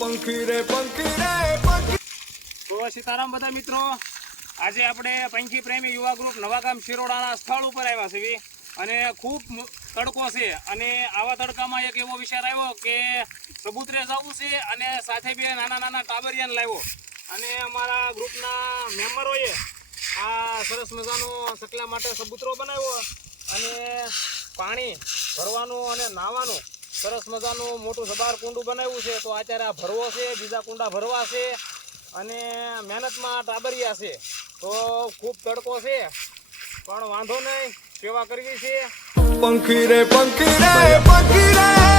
પંખી રે પંખી રે પંખી। તો સીતારામ બધા મિત્રો, આજે આપણે પંખી પ્રેમી યુવા ગ્રુપ નવાગામ શિરોડાના સ્થળ ઉપર આવ્યા છીએ અને ખૂબ તડકો છે અને આવા તડકામાં એક એવો વિચાર આવ્યો કે સબૂતરે જવું છે અને સાથે બે નાના નાના ટાબરિયાને લાવ્યો અને અમારા ગ્રુપના મેમ્બરોએ આ સરસ મજાનો સકલા માટે સબૂતરો બનાવ્યો અને પાણી ભરવાનું અને નાહવાનું સરસ મજાનું મોટું જબાર કુંડું બનાવ્યું છે। તો અત્યારે આ ભરવો છે, બીજા કુંડા ભરવા છે અને મહેનતમાં ટાબરિયા છે। તો ખૂબ તડકો છે પણ વાંધો નહીં, સેવા કરવી છે। પંખી રે પંખી રે પંખી રે।